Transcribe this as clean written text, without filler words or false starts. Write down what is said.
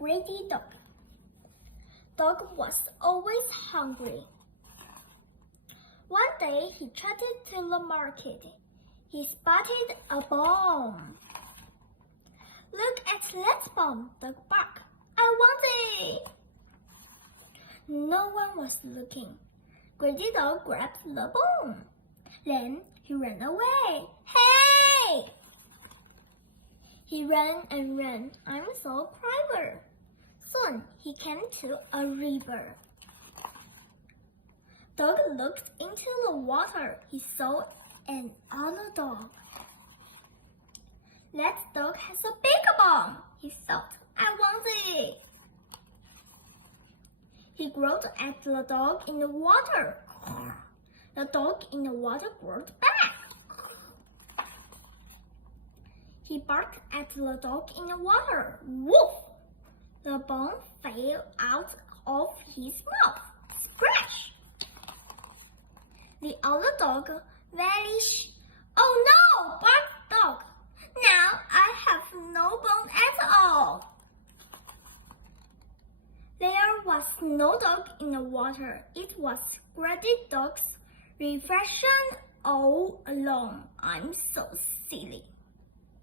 greedy dog. Dog was always hungry. One day he trotted to the market. He spotted a bone. Look at that bone, Dog barked. I want it! No one was looking. Greedy Dog grabbed the bone. Then he ran away. Hey! He ran and ran. I'm so clever. Soon he came to a river. Dog looked into the water. He saw an other dog. That dog has a big bone, he thought. I want it. He growled at the dog in the water. The dog in the water growled back. He barked at the dog in the water. Woof! The bone fell out of his mouth. Scratch! The other dog vanished. Oh no! Barked dog. Now I have no bone at all. There was no dog in the water. It was Greedy Dog's reflection all along. I'm so silly.